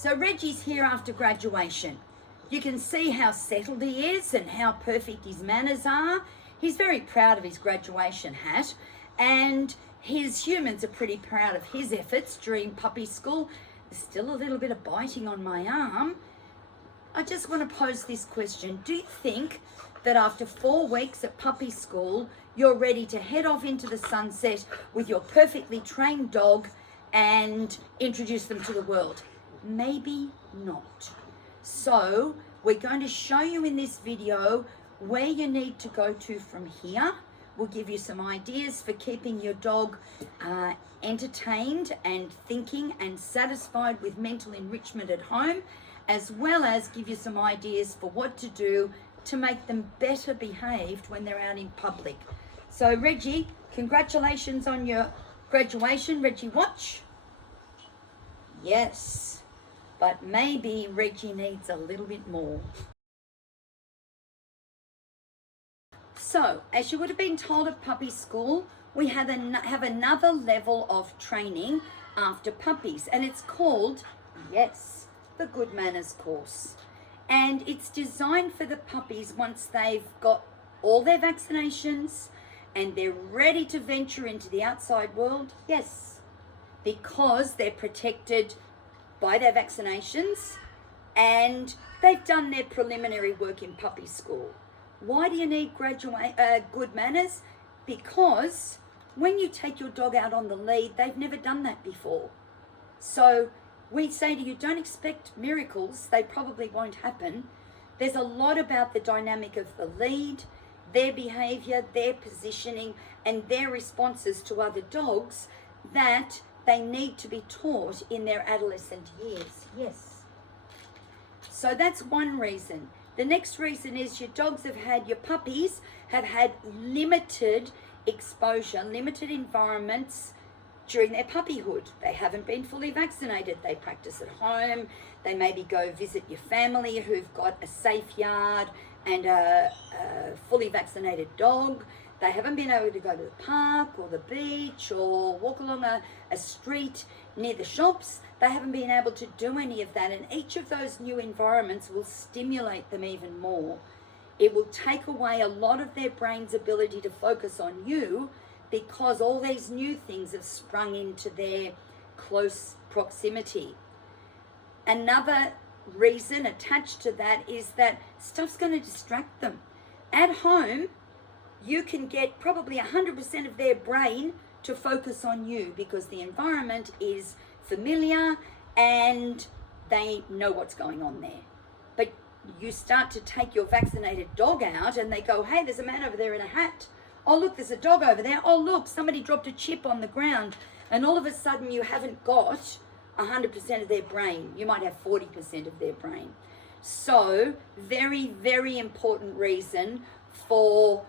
So Reggie's here after graduation. You can see how settled he is and how perfect his manners are. He's very proud of his graduation hat, and his humans are pretty proud of his efforts during puppy school. There's still a little bit of biting on my arm. I just want to pose this question. Do you think that after 4 weeks at puppy school, you're ready to head off into the sunset with your perfectly trained dog and introduce them to the world? Maybe not. So we're going to show you in this video where you need to go to from here. We'll give you some ideas for keeping your dog entertained and thinking and satisfied with mental enrichment at home, as well as give you some ideas for what to do to make them better behaved when they're out in public. So Reggie, congratulations on your graduation. Reggie, watch. Yes, but maybe Reggie needs a little bit more. So, as you would have been told at puppy school, we have another level of training after puppies, and it's called, yes, the Good Manners course. And it's designed for the puppies once they've got all their vaccinations and they're ready to venture into the outside world, yes, because they're protected by their vaccinations and they've done their preliminary work in puppy school. Why do you need good manners? Because when you take your dog out on the lead, they've never done that before. So we say to you, don't expect miracles. They probably won't happen. There's a lot about the dynamic of the lead, their behavior, their positioning, and their responses to other dogs that they need to be taught in their adolescent years. Yes. So that's one reason. The next reason is your puppies have had limited exposure, limited environments during their puppyhood. They haven't been fully vaccinated. They practice at home. They maybe go visit your family who've got a safe yard and a fully vaccinated dog. They haven't been able to go to the park or the beach or walk along a street near the shops. They haven't been able to do any of that, and each of those new environments will stimulate them even more. It will take away a lot of their brain's ability to focus on you because all these new things have sprung into their close proximity. Another reason attached to that is that stuff's going to distract them. At home, you can get probably 100% of their brain to focus on you because the environment is familiar and they know what's going on there. But you start to take your vaccinated dog out and they go, hey, there's a man over there in a hat. Oh, look, there's a dog over there. Oh, look, somebody dropped a chip on the ground. And all of a sudden you haven't got 100% of their brain. You might have 40% of their brain. So very, very important reason for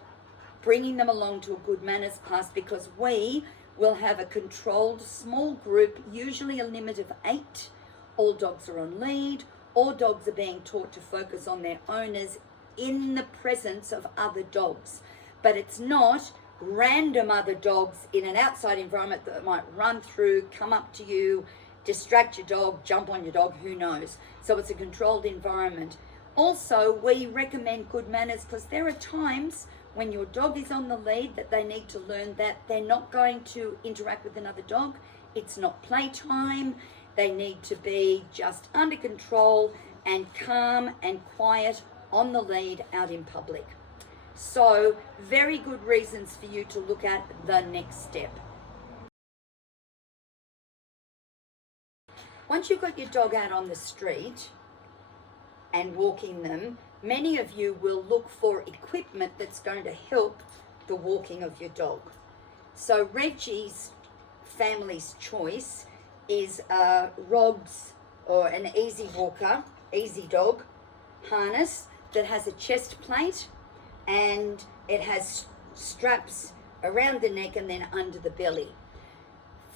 bringing them along to a good manners class, because we will have a controlled small group, usually a limit of 8. All dogs are on lead. All dogs are being taught to focus on their owners in the presence of other dogs. But it's not random other dogs in an outside environment that might run through, come up to you, distract your dog, jump on your dog, who knows. So it's a controlled environment. Also, we recommend good manners because there are times when your dog is on the lead that they need to learn that they're not going to interact with another dog. It's not playtime. They need to be just under control and calm and quiet on the lead out in public. So very good reasons for you to look at the next step. Once you've got your dog out on the street and walking them, many of you will look for equipment that's going to help the walking of your dog. So Reggie's family's choice is a ROGS or an Easy Walker, Easy Dog harness that has a chest plate and it has straps around the neck and then under the belly.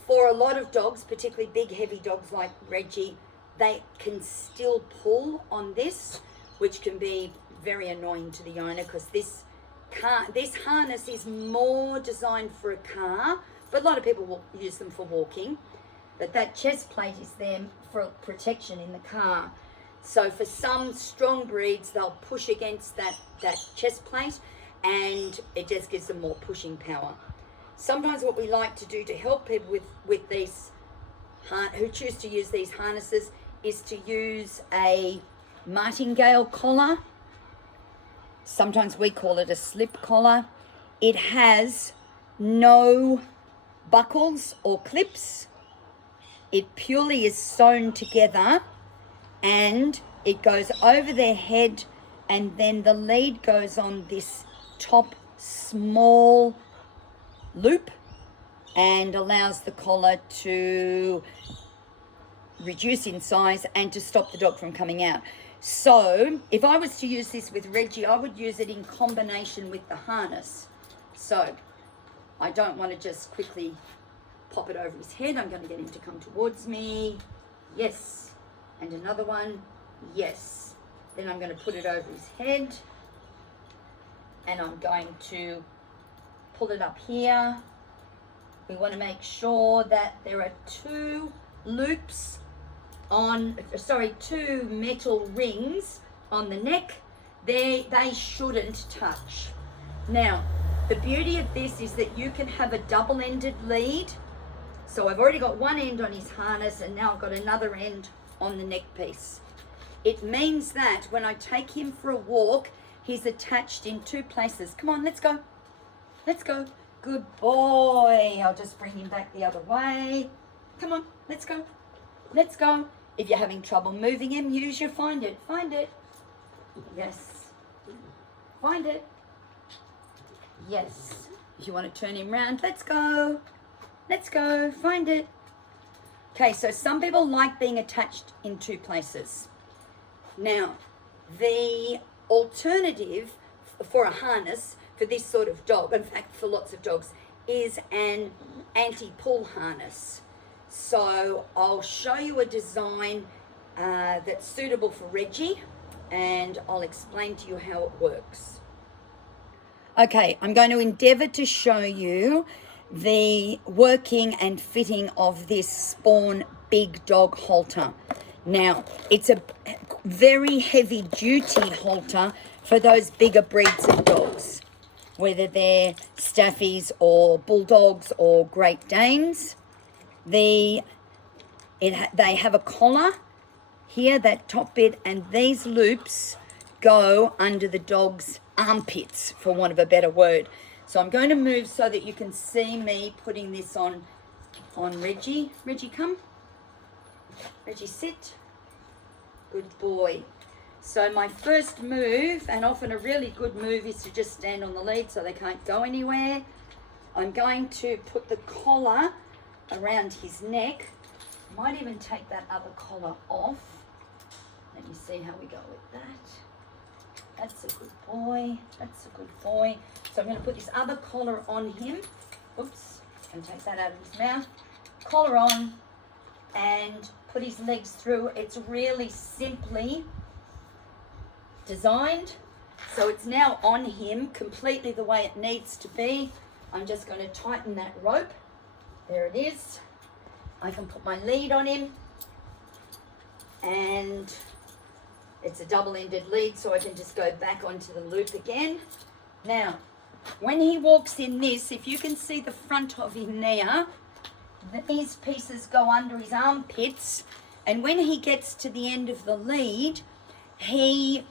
For a lot of dogs, particularly big heavy dogs like Reggie, they can still pull on this, which can be very annoying to the owner because this harness is more designed for a car, but a lot of people will use them for walking. But that chest plate is there for protection in the car. So for some strong breeds, they'll push against that chest plate and it just gives them more pushing power. Sometimes what we like to do to help people with these, who choose to use these harnesses, is to use a martingale collar. Sometimes we call it a slip collar. It has no buckles or clips. It purely is sewn together and it goes over their head, and then the lead goes on this top small loop and allows the collar to reduce in size and to stop the dog from coming out. So if I was to use this with Reggie, I would use it in combination with the harness. So I don't want to just quickly pop it over his head. I'm going to get him to come towards me. Yes. And another one. Yes. Then I'm going to put it over his head. And I'm going to pull it up here. We want to make sure that there are two metal rings on the neck. They shouldn't touch. Now, the beauty of this is that you can have a double-ended lead. So I've already got one end on his harness and now I've got another end on the neck piece. It means that when I take him for a walk, he's attached in two places. Come on, let's go. Let's go. Good boy. I'll just bring him back the other way. Come on, let's go. Let's go. If you're having trouble moving him, use your find it. Find it. Yes. Find it. Yes. If you want to turn him round, let's go. Let's go. Find it. Okay, so some people like being attached in two places. Now, the alternative for a harness for this sort of dog, in fact for lots of dogs, is an anti-pull harness. So I'll show you a design that's suitable for Reggie and I'll explain to you how it works. Okay, I'm going to endeavour to show you the working and fitting of this Spawn Big Dog halter. Now, it's a very heavy duty halter for those bigger breeds of dogs, whether they're Staffies or Bulldogs or Great Danes. They have a collar here, that top bit, and these loops go under the dog's armpits, for want of a better word. So I'm going to move so that you can see me putting this on Reggie. Reggie, come. Reggie, sit. Good boy. So my first move, and often a really good move, is to just stand on the lead so they can't go anywhere. I'm going to put the collar around his neck. I might even take that other collar off. Let me see how we go with that. That's a good boy. That's a good boy. So I'm going to put this other collar on him. Oops. And take that out of his mouth. Collar on and put his legs through. It's really simply designed. So it's now on him completely the way it needs to be. I'm just going to tighten that rope. There it is. I can put my lead on him. And it's a double-ended lead, so I can just go back onto the loop again. Now, when he walks in this, if you can see the front of him there, these pieces go under his armpits, and when he gets to the end of the lead, he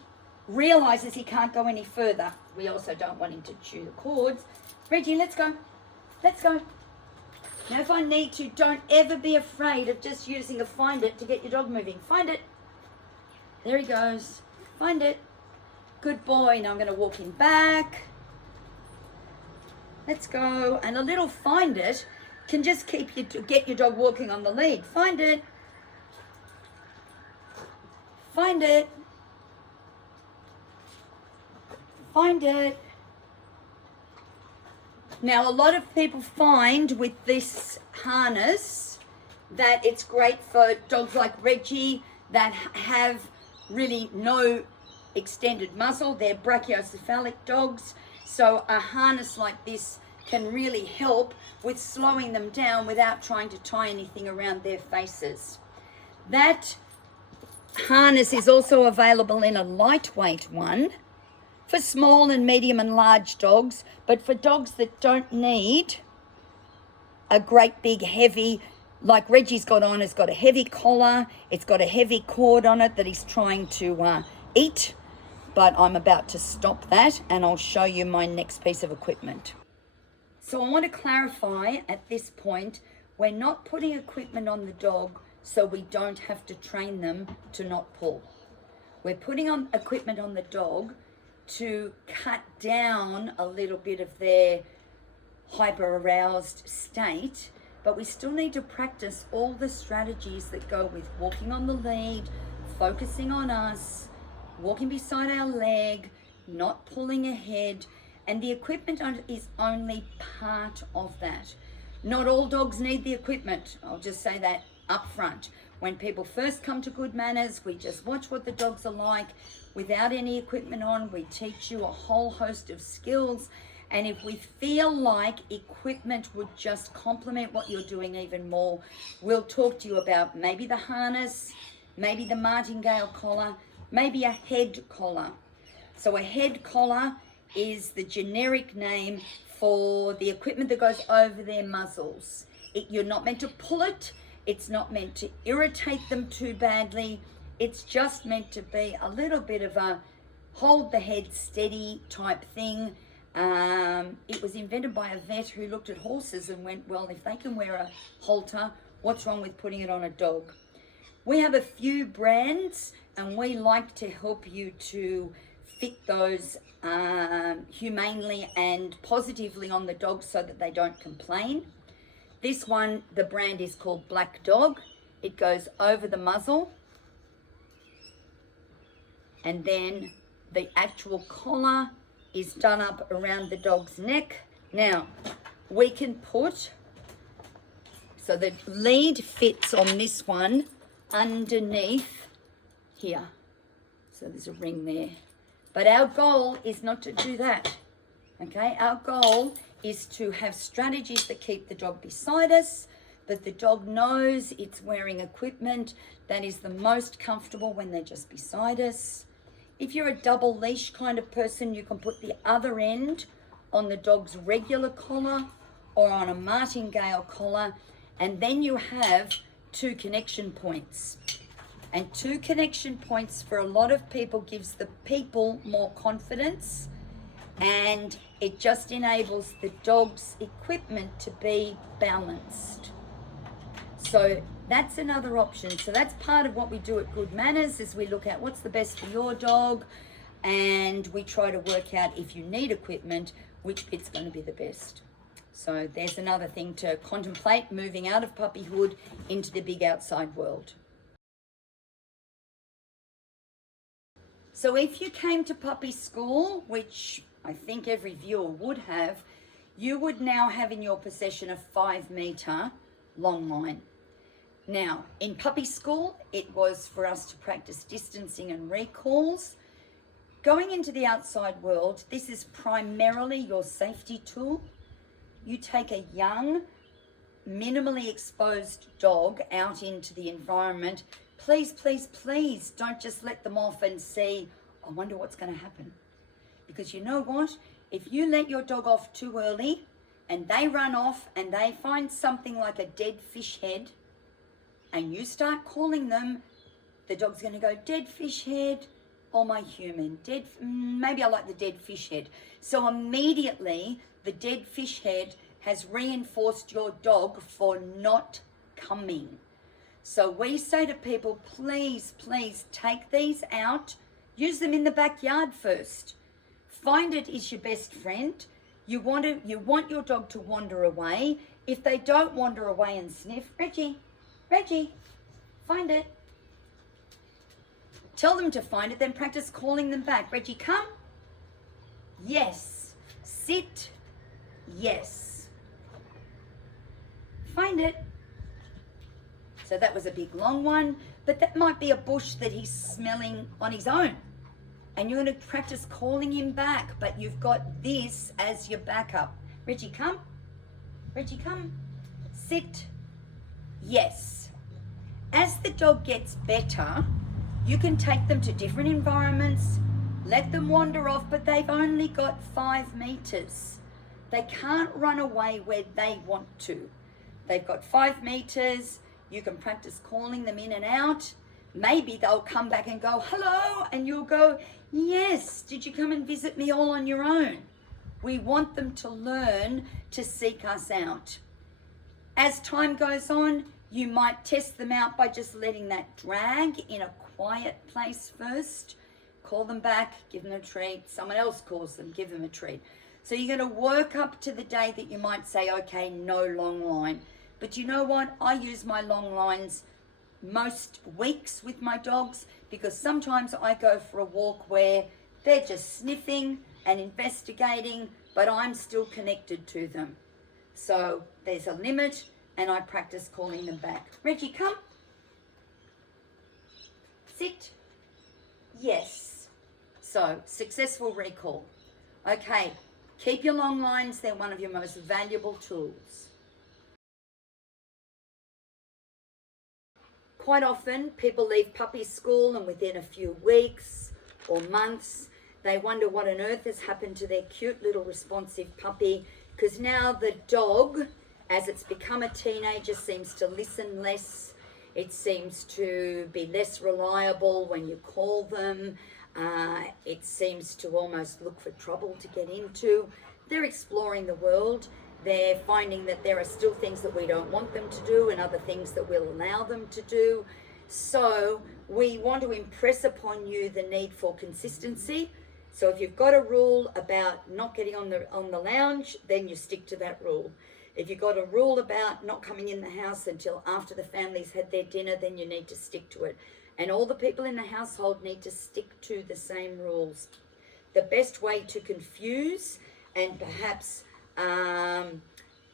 realizes he can't go any further. We also don't want him to chew the cords. Reggie, let's go. Let's go. Now, if I need to, don't ever be afraid of just using a find it to get your dog moving. Find it. There he goes. Find it. Good boy. Now I'm going to walk him back. Let's go. And a little find it can just get your dog walking on the lead. Find it. Find it. Find it. Now, a lot of people find with this harness that it's great for dogs like Reggie that have really no extended muscle. They're brachiocephalic dogs. So a harness like this can really help with slowing them down without trying to tie anything around their faces. That harness is also available in a lightweight one for small and medium and large dogs, but for dogs that don't need a great big heavy, like Reggie's got on, has got a heavy collar, it's got a heavy cord on it that he's trying to eat, but I'm about to stop that and I'll show you my next piece of equipment. So I want to clarify at this point, we're not putting equipment on the dog so we don't have to train them to not pull. We're putting on equipment on the dog to cut down a little bit of their hyper-aroused state, but we still need to practice all the strategies that go with walking on the lead, focusing on us, walking beside our leg, not pulling ahead, and the equipment is only part of that. Not all dogs need the equipment. I'll just say that up front. When people first come to Good Manners, we just watch what the dogs are like without any equipment on. We teach you a whole host of skills, and if we feel like equipment would just complement what you're doing even more, we'll talk to you about maybe the harness, maybe the martingale collar, maybe a head collar. So a head collar is the generic name for the equipment that goes over their muzzles. You're not meant to pull it. It's not meant to irritate them too badly. It's just meant to be a little bit of a hold the head steady type thing. It was invented by a vet who looked at horses and went, well, if they can wear a halter, what's wrong with putting it on a dog? We have a few brands and we like to help you to fit those humanely and positively on the dog so that they don't complain. This one, the brand is called Black Dog. It goes over the muzzle. And then the actual collar is done up around the dog's neck. Now, we can put, so the lead fits on this one underneath here. So there's a ring there. But our goal is not to do that, okay? Our goal is to have strategies that keep the dog beside us, but the dog knows it's wearing equipment that is the most comfortable when they're just beside us. If you're a double leash kind of person, you can put the other end on the dog's regular collar or on a martingale collar, and then you have 2 connection points. And 2 connection points for a lot of people gives the people more confidence, and it just enables the dog's equipment to be balanced. So that's another option. So that's part of what we do at Good Manners, is we look at what's the best for your dog, and we try to work out, if you need equipment, which bit's going to be the best. So there's another thing to contemplate, moving out of puppyhood into the big outside world. So if you came to puppy school, which I think every viewer would have, you would now have in your possession a 5-meter Longline. Now, in puppy school, it was for us to practice distancing and recalls. Going into the outside world, this is primarily your safety tool. You take a young, minimally exposed dog out into the environment. Please, please, please don't just let them off and see, I wonder what's going to happen. Because you know what? If you let your dog off too early and they run off and they find something like a dead fish head and you start calling them, the dog's going to go, dead fish head, or my human, maybe I like the dead fish head. So immediately the dead fish head has reinforced your dog for not coming. So we say to people, please, please take these out. Use them in the backyard first. Find it is your best friend. You want your dog to wander away. If they don't wander away and sniff, Reggie, find it. Tell them to find it, then practice calling them back. Reggie, come. Yes. Sit. Yes. Find it. So that was a big long one, but that might be a bush that he's smelling on his own. And you're going to practice calling him back, but you've got this as your backup. Reggie, come. Reggie, come. Sit. Yes. As the dog gets better, you can take them to different environments, let them wander off, but they've only got 5 meters. They can't run away where they want to. They've got 5 meters. You can practice calling them in and out. Maybe they'll come back and go, hello, and you'll go, yes, did you come and visit me all on your own? We want them to learn to seek us out. As time goes on, you might test them out by just letting that drag in a quiet place first. Call them back, give them a treat. Someone else calls them, give them a treat. So you're going to work up to the day that you might say, okay, no long line. But you know what? I use my long lines most weeks with my dogs because sometimes I go for a walk where they're just sniffing and investigating, but I'm still connected to them. So there's a limit and I practice calling them back. Reggie, come. Sit. Yes. So successful recall. Okay, keep your long lines. They're one of your most valuable tools. Quite often, people leave puppy school and within a few weeks or months, they wonder what on earth has happened to their cute little responsive puppy because now the dog, as it's become a teenager, seems to listen less. It seems to be less reliable when you call them. It seems to almost look for trouble to get into. They're exploring the world. They're finding that there are still things that we don't want them to do and other things that we'll allow them to do. So we want to impress upon you the need for consistency. So if you've got a rule about not getting on the lounge, then you stick to that rule. If you've got a rule about not coming in the house until after the family's had their dinner, then you need to stick to it. And all the people in the household need to stick to the same rules. The best way to confuse and perhaps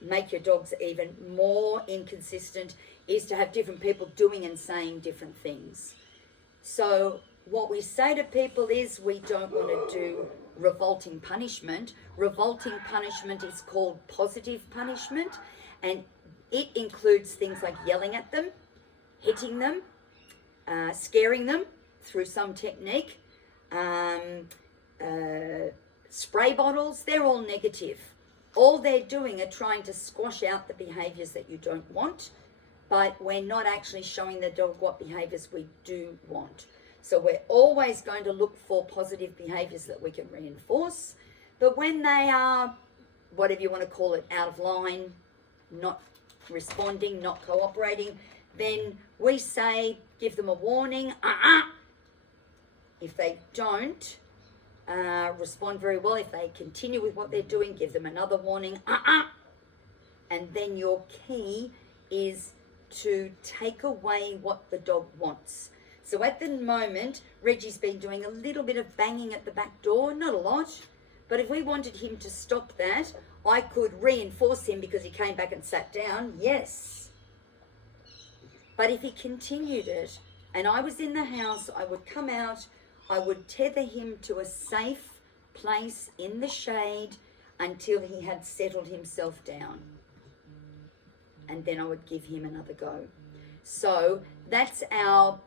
make your dogs even more inconsistent is to have different people doing and saying different things. So what we say to people is we don't want to do revolting punishment. Revolting punishment is called positive punishment, and it includes things like yelling at them, hitting them, scaring them through some technique, spray bottles. They're all negative. All they're doing are trying to squash out the behaviors that you don't want, but we're not actually showing the dog what behaviors we do want. So we're always going to look for positive behaviors that we can reinforce. But when they are, whatever you want to call it, out of line, not responding, not cooperating, then we say, give them a warning. If they don't respond very well, if they continue with what they're doing, give them another warning. And then your key is to take away what the dog wants. So at the moment, Reggie's been doing a little bit of banging at the back door, not a lot, but if we wanted him to stop that, I could reinforce him because he came back and sat down, yes. But if he continued it, and I was in the house, I would come out, I would tether him to a safe place in the shade until he had settled himself down. And then I would give him another go. So that's our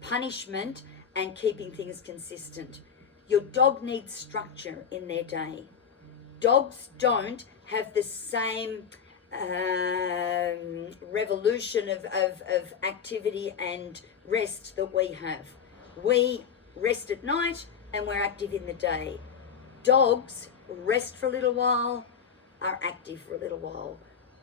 punishment and keeping things consistent. Your dog needs structure in their day. Dogs don't have the same revolution of activity and rest that we have. We rest at night and we're active in the day. Dogs rest for a little while, are active for a little while.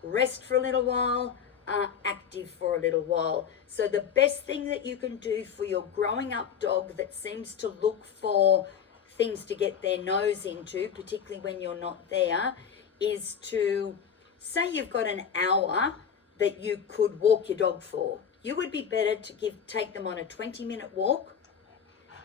Rest for a little while, are active for a little while. So the best thing that you can do for your growing up dog that seems to look for things to get their nose into, particularly when you're not there, is to say you've got an hour that you could walk your dog for. You would be better to take them on a 20-minute walk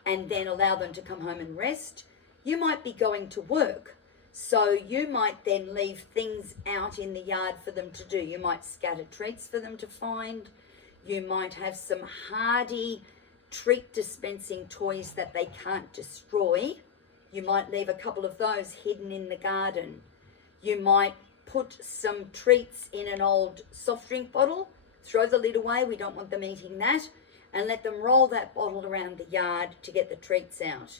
and then allow them to come home and rest. You might be going to work. So you might then leave things out in the yard for them to do. You might scatter treats for them to find. You might have some hardy treat dispensing toys that they can't destroy. You might leave a couple of those hidden in the garden. You might put some treats in an old soft drink bottle, throw the lid away, we don't want them eating that, and let them roll that bottle around the yard to get the treats out.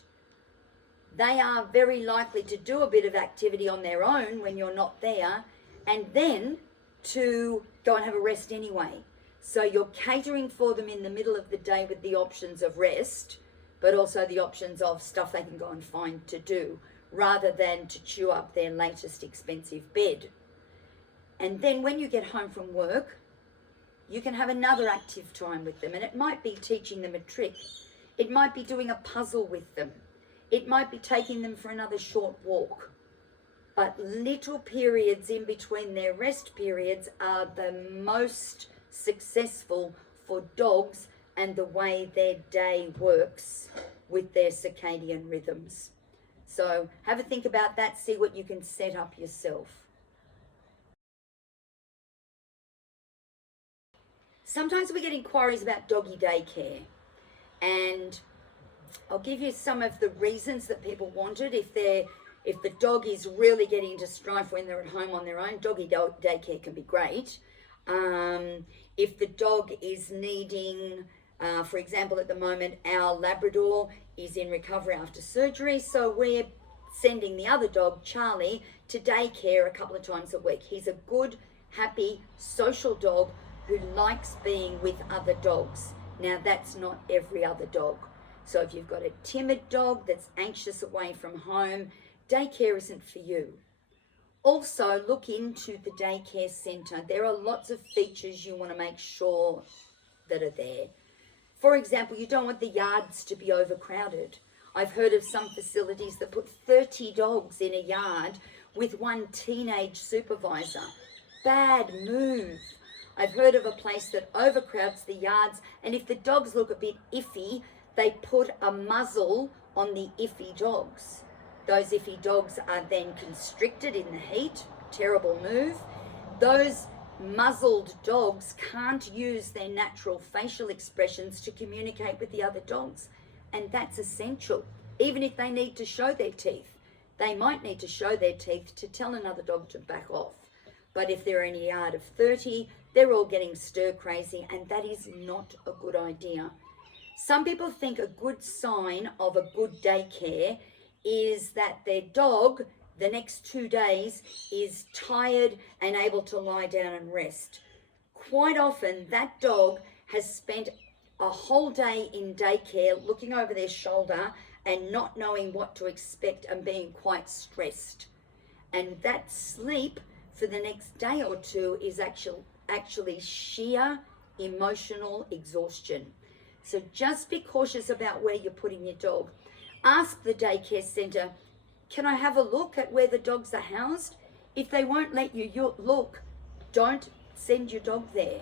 They are very likely to do a bit of activity on their own when you're not there, and then to go and have a rest anyway. So you're catering for them in the middle of the day with the options of rest, but also the options of stuff they can go and find to do, rather than to chew up their latest expensive bed. And then when you get home from work, you can have another active time with them, and it might be teaching them a trick. It might be doing a puzzle with them. It might be taking them for another short walk. But little periods in between their rest periods are the most successful for dogs and the way their day works with their circadian rhythms. So have a think about that, see what you can set up yourself. Sometimes we get inquiries about doggy daycare, and I'll give you some of the reasons that people want it. If the dog is really getting into strife when they're at home on their own, doggy daycare can be great. If the dog is needing, for example, at the moment, our Labrador is in recovery after surgery, so we're sending the other dog, Charlie, to daycare a couple of times a week. He's a good, happy, social dog who likes being with other dogs. Now, that's not every other dog. So if you've got a timid dog that's anxious away from home, daycare isn't for you. Also, look into the daycare centre. There are lots of features you want to make sure that are there. For example, you don't want the yards to be overcrowded. I've heard of some facilities that put 30 dogs in a yard with one teenage supervisor. Bad move. I've heard of a place that overcrowds the yards, and if the dogs look a bit iffy, they put a muzzle on the iffy dogs. Those iffy dogs are then constricted in the heat. Terrible move. Those muzzled dogs can't use their natural facial expressions to communicate with the other dogs, and that's essential. Even if they need to show their teeth, they might need to show their teeth to tell another dog to back off. But if they're in a yard of 30, they're all getting stir crazy, and that is not a good idea. Some people think a good sign of a good daycare is that their dog, the next 2 days, is tired and able to lie down and rest. Quite often, that dog has spent a whole day in daycare looking over their shoulder and not knowing what to expect and being quite stressed. And that sleep for the next day or two is actually sheer emotional exhaustion. So just be cautious about where you're putting your dog. Ask the daycare centre, can I have a look at where the dogs are housed? If they won't let you look, don't send your dog there.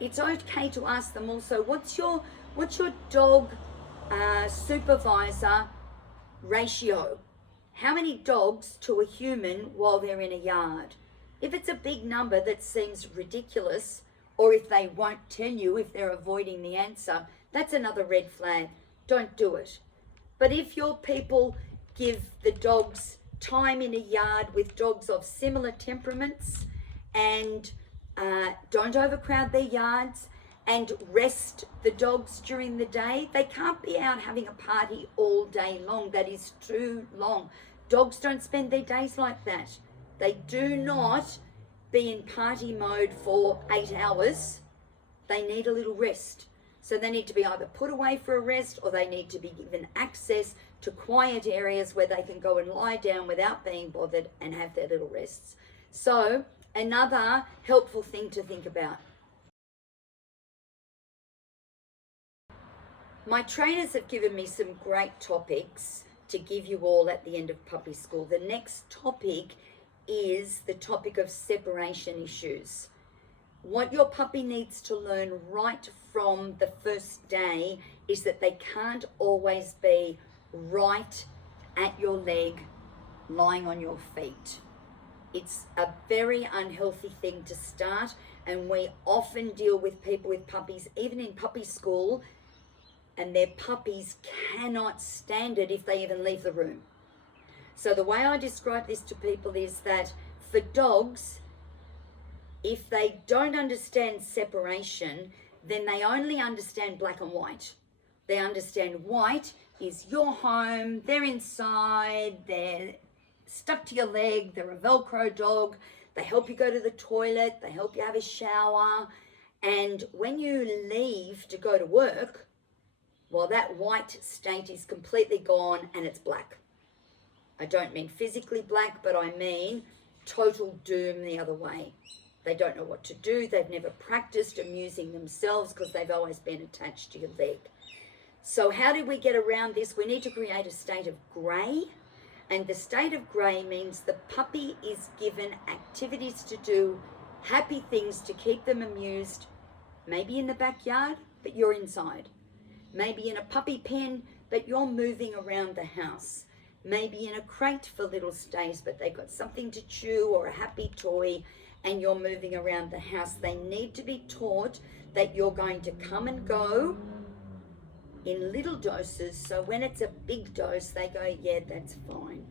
It's okay to ask them also, what's your dog supervisor ratio? How many dogs to a human while they're in a yard? If it's a big number that seems ridiculous, or if they won't tell you, if they're avoiding the answer, that's another red flag. Don't do it. But if your people give the dogs time in a yard with dogs of similar temperaments and don't overcrowd their yards and rest the dogs during the day, they can't be out having a party all day long. That is too long. Dogs don't spend their days like that. They do not be in party mode for 8 hours. They need a little rest. So they need to be either put away for a rest, or they need to be given access to quiet areas where they can go and lie down without being bothered and have their little rests. So another helpful thing to think about. My trainers have given me some great topics to give you all at the end of puppy school. The next topic is the topic of separation issues. What your puppy needs to learn right from the first day is that they can't always be right at your leg, lying on your feet. It's a very unhealthy thing to start, and we often deal with people with puppies, even in puppy school, and their puppies cannot stand it if they even leave the room. So the way I describe this to people is that for dogs, if they don't understand separation, then they only understand black and white. They understand white is your home, they're inside, they're stuck to your leg, they're a Velcro dog, they help you go to the toilet, they help you have a shower, and when you leave to go to work, well, that white state is completely gone and it's black. I don't mean physically black, but I mean total doom the other way. They don't know what to do. They've never practiced amusing themselves because they've always been attached to your leg. So how do we get around this? We need to create a state of grey. And the state of grey means the puppy is given activities to do, happy things to keep them amused, maybe in the backyard, but you're inside. Maybe in a puppy pen, but you're moving around the house. Maybe in a crate for little stays, but they've got something to chew or a happy toy, and you're moving around the house. They need to be taught that you're going to come and go in little doses, so when it's a big dose, they go, yeah, that's fine.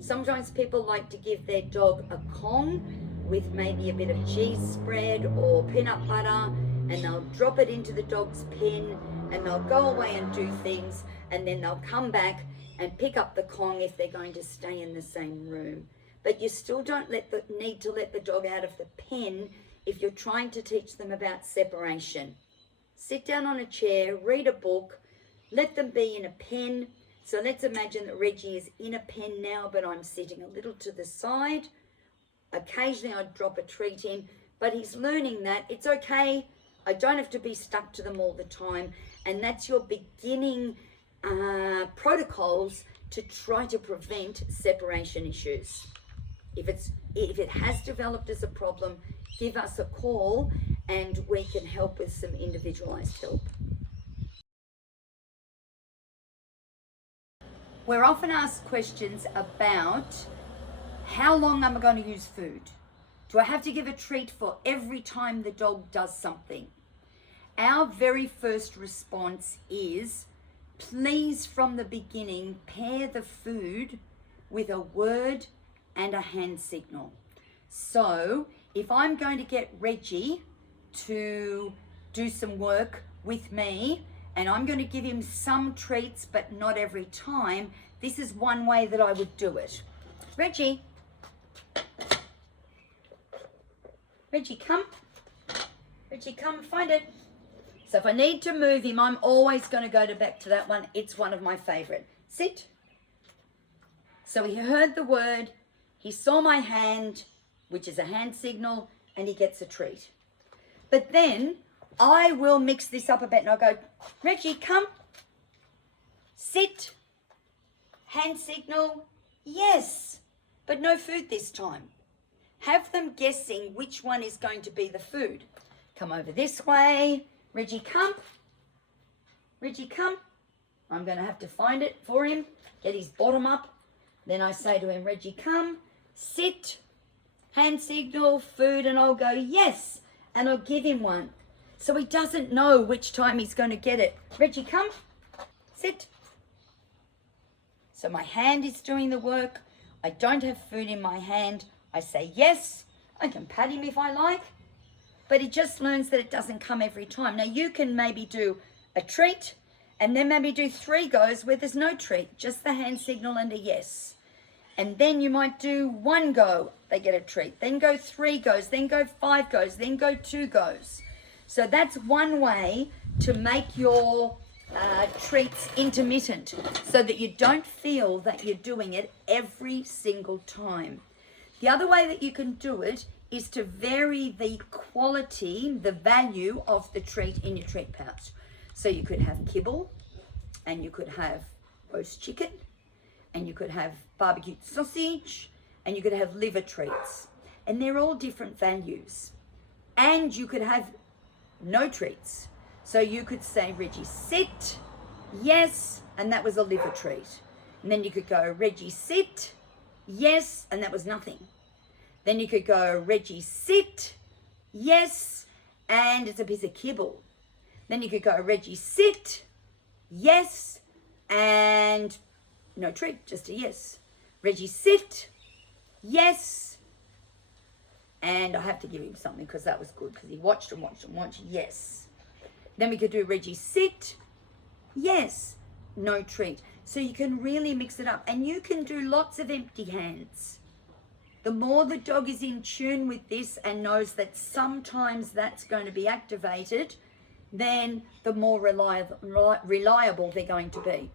Sometimes people like to give their dog a Kong with maybe a bit of cheese spread or peanut butter, and they'll drop it into the dog's pen, and they'll go away and do things, and then they'll come back and pick up the Kong if they're going to stay in the same room. But you still don't need to let the dog out of the pen if you're trying to teach them about separation. Sit down on a chair, read a book, let them be in a pen. So let's imagine that Reggie is in a pen now, but I'm sitting a little to the side. Occasionally I drop a treat in, but he's learning that it's okay. I don't have to be stuck to them all the time. And that's your beginning protocols to try to prevent separation issues. If it has developed as a problem, give us a call and we can help with some individualized help. We're often asked questions about how long am I going to use food? Do I have to give a treat for every time the dog does something? Our very first response is, please from the beginning pair the food with a word and a hand signal. So if I'm going to get Reggie to do some work with me and I'm going to give him some treats but not every time, this is one way that I would do it. Reggie, come. Reggie, come, find it. So if I need to move him, I'm always going to go back to that one. It's one of my favorite. Sit. So he heard the word, he saw my hand, which is a hand signal, and he gets a treat. But then I will mix this up a bit and I'll go, Reggie, come. Sit. Hand signal. Yes. But no food this time. Have them guessing which one is going to be the food. Come over this way. Reggie, come. Reggie, come. I'm going to have to find it for him. Get his bottom up. Then I say to him, Reggie, come. Sit. Hand signal, food, and I'll go, yes. And I'll give him one. So he doesn't know which time he's going to get it. Reggie, come. Sit. So my hand is doing the work. I don't have food in my hand. I say yes. I can pat him if I like. But he just learns that it doesn't come every time. Now you can maybe do a treat and then maybe do 3 goes where there's no treat, just the hand signal and a yes. And then you might do 1 go, they get a treat. Then go 3 goes, then go 5 goes, then go 2 goes. So that's one way to make your treats intermittent so that you don't feel that you're doing it every single time. The other way that you can do it is to vary the quality, the value of the treat in your treat pouch. So you could have kibble, and you could have roast chicken, and you could have barbecued sausage, and you could have liver treats. And they're all different values. And you could have no treats. So you could say, Reggie, sit, yes, and that was a liver treat. And then you could go, Reggie, sit, yes, and that was nothing. Then you could go, Reggie, sit, yes, and it's a piece of kibble. Then you could go, Reggie, sit, yes, and no treat, just a yes. Reggie, sit. Yes. And I have to give him something because that was good because he watched and watched and watched. Yes. Then we could do Reggie, sit. Yes. No treat. So you can really mix it up, and you can do lots of empty hands. The more the dog is in tune with this and knows that sometimes that's going to be activated, then the more reliable they're going to be.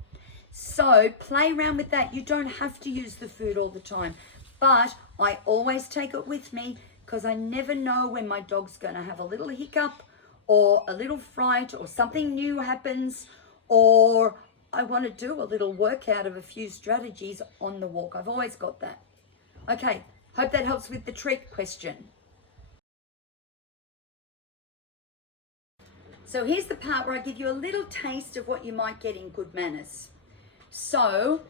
So play around with that. You don't have to use the food all the time, but I always take it with me because I never know when my dog's going to have a little hiccup or a little fright or something new happens, or I want to do a little workout of a few strategies on the walk. I've always got that. Okay, hope that helps with the treat question. So here's the part where I give you a little taste of what you might get in Good Manners. So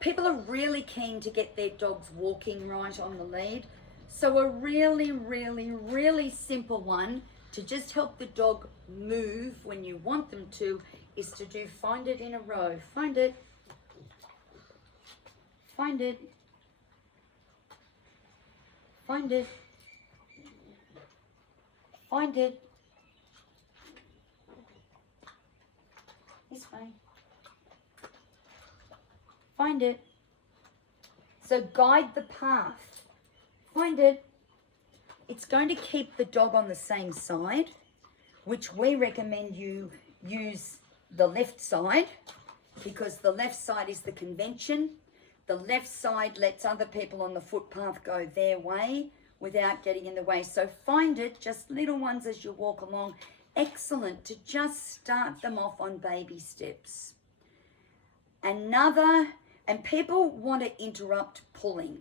people are really keen to get their dogs walking right on the lead. So a really, really, really simple one to just help the dog move when you want them to is to do find it in a row. Find it. Find it. Find it. Find it. This way. Find it. So guide the path. Find it. It's going to keep the dog on the same side, which we recommend you use the left side because the left side is the convention. The left side lets other people on the footpath go their way without getting in the way. So find it, just little ones as you walk along. Excellent to just start them off on baby steps. And people want to interrupt pulling,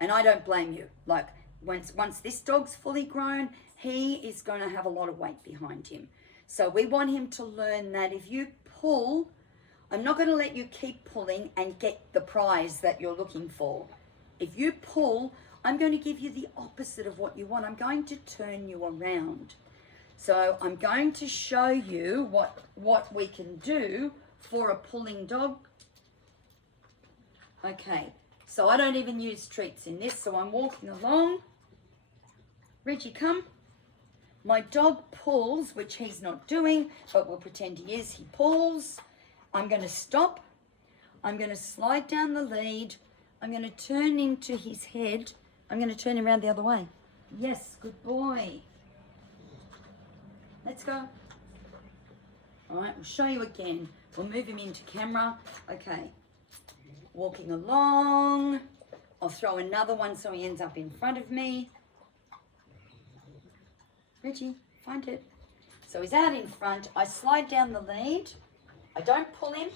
and I don't blame you. Like once this dog's fully grown, he is going to have a lot of weight behind him. So we want him to learn that if you pull, I'm not going to let you keep pulling and get the prize that you're looking for. If you pull, I'm going to give you the opposite of what you want. I'm going to turn you around. So I'm going to show you what we can do for a pulling dog. Okay, so I don't even use treats in this. So I'm walking along. Reggie, come. My dog pulls, which he's not doing, but we'll pretend he is. He pulls. I'm going to stop. I'm going to slide down the lead. I'm going to turn into his head. I'm going to turn him around the other way. Yes, good boy. Let's go. All right, we'll show you again. We'll move him into camera. Okay. Walking along. I'll throw another one so he ends up in front of me. Reggie, find it. So he's out in front. I slide down the lead. I don't pull him.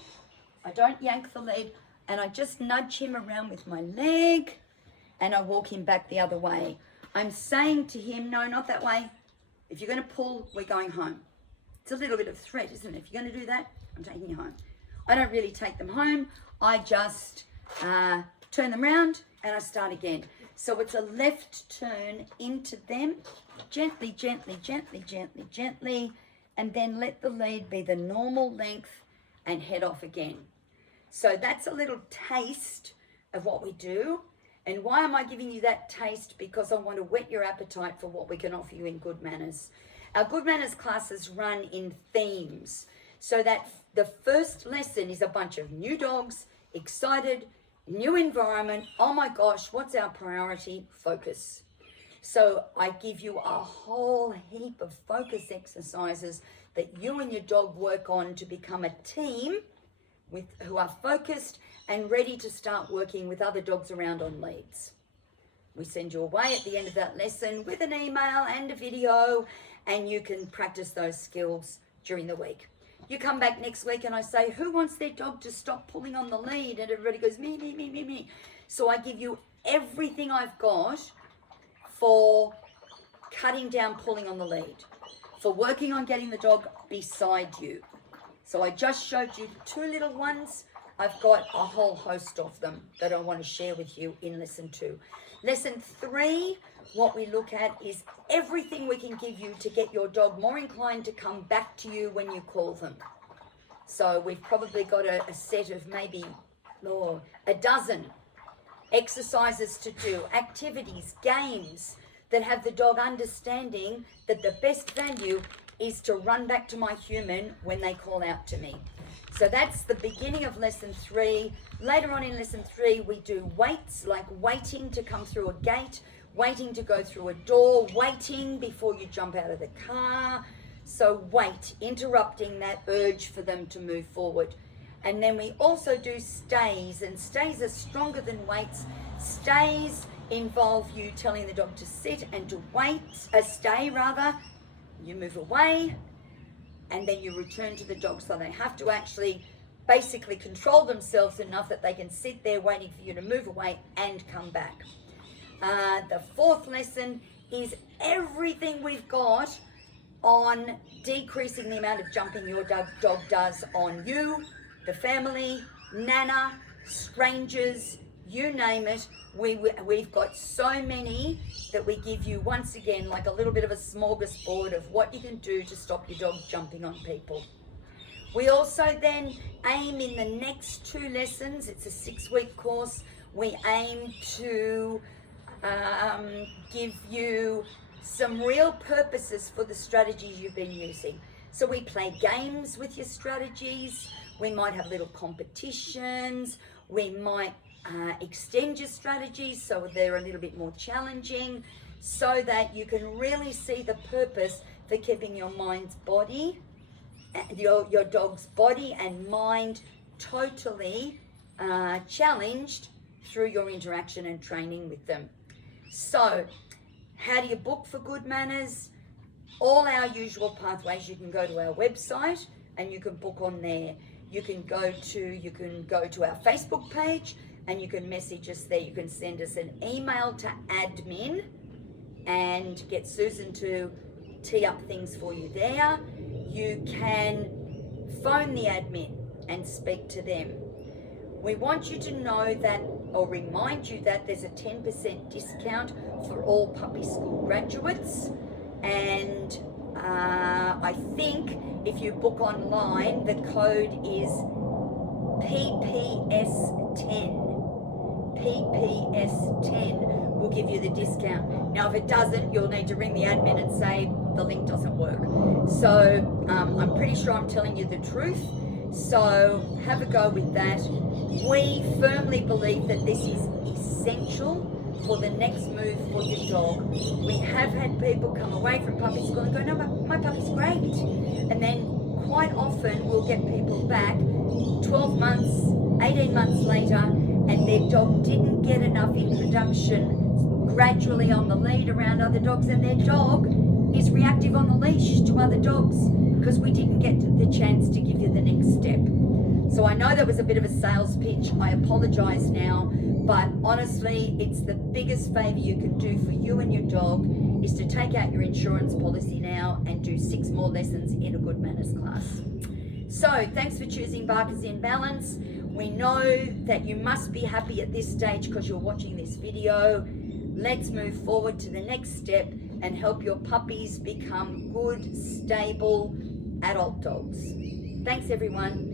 I don't yank the lead. And I just nudge him around with my leg. And I walk him back the other way. I'm saying to him, no, not that way. If you're going to pull, we're going home. It's a little bit of threat, isn't it? If you're going to do that, I'm taking you home. I don't really take them home. I just turn them around and I start again. So it's a left turn into them. Gently, gently, gently, gently, gently. And then let the lead be the normal length and head off again. So that's a little taste of what we do. And why am I giving you that taste? Because I want to whet your appetite for what we can offer you in Good Manners. Our Good Manners classes run in themes. So that the first lesson is a bunch of new dogs, excited, new environment. Oh my gosh, what's our priority? Focus. So I give you a whole heap of focus exercises that you and your dog work on to become a team who are focused and ready to start working with other dogs around on leads. We send you away at the end of that lesson with an email and a video, and you can practice those skills during the week. You come back next week and I say, who wants their dog to stop pulling on the lead? And everybody goes, me, me, me, me, me. So I give you everything I've got for cutting down pulling on the lead, for working on getting the dog beside you. So I just showed you 2 little ones. I've got a whole host of them that I want to share with you in lesson 2. Lesson 3, what we look at is everything we can give you to get your dog more inclined to come back to you when you call them. So we've probably got a set of maybe a dozen exercises to do, activities, games that have the dog understanding that the best value is to run back to my human when they call out to me. So that's the beginning of lesson 3. Later on in lesson 3, we do waits, like waiting to come through a gate, waiting to go through a door, waiting before you jump out of the car. So wait, interrupting that urge for them to move forward. And then we also do stays, and stays are stronger than waits. Stays involve you telling the dog to sit and to wait, stay rather. You move away, and then you return to the dog, so they have to actually basically control themselves enough that they can sit there waiting for you to move away and come back. The 4th lesson is everything we've got on decreasing the amount of jumping your dog does on you, the family, nana, strangers, you name it. We've got so many that we give you, once again, like a little bit of a smorgasbord of what you can do to stop your dog jumping on people. We also then aim in the next 2 lessons, it's a 6-week course, we aim to give you some real purposes for the strategies you've been using. So we play games with your strategies, we might have little competitions, we might extend your strategies so they're a little bit more challenging, so that you can really see the purpose for keeping your your dog's body and mind totally challenged through your interaction and training with them. So how do you book for Good Manners? All our usual pathways. You can go to our website and you can book on there. You can go to our Facebook page and you can message us there. You can send us an email to admin and get Susan to tee up things for you there. You can phone the admin and speak to them. We want you to know that, or remind you that there's a 10% discount for all puppy school graduates. And I think if you book online, the code is PPS10. PPS10 will give you the discount. Now, if it doesn't, you'll need to ring the admin and say the link doesn't work. So I'm pretty sure I'm telling you the truth. So have a go with that. We firmly believe that this is essential for the next move for your dog. We have had people come away from puppy school and go, no, my puppy's great. And then quite often we'll get people back 12 months, 18 months later, and their dog didn't get enough introduction gradually on the lead around other dogs, and their dog is reactive on the leash to other dogs because we didn't get the chance to give you the next step. So I know that was a bit of a sales pitch. I apologize now, but honestly, it's the biggest favor you can do for you and your dog is to take out your insurance policy now and do 6 more lessons in a Good Manners class. So thanks for choosing Barkers in Balance. We know that you must be happy at this stage because you're watching this video. Let's move forward to the next step and help your puppies become good, stable adult dogs. Thanks, everyone.